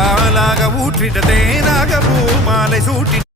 பாலாக ஊற்றிட்ட தேனாக பூ மாலை சூட்டி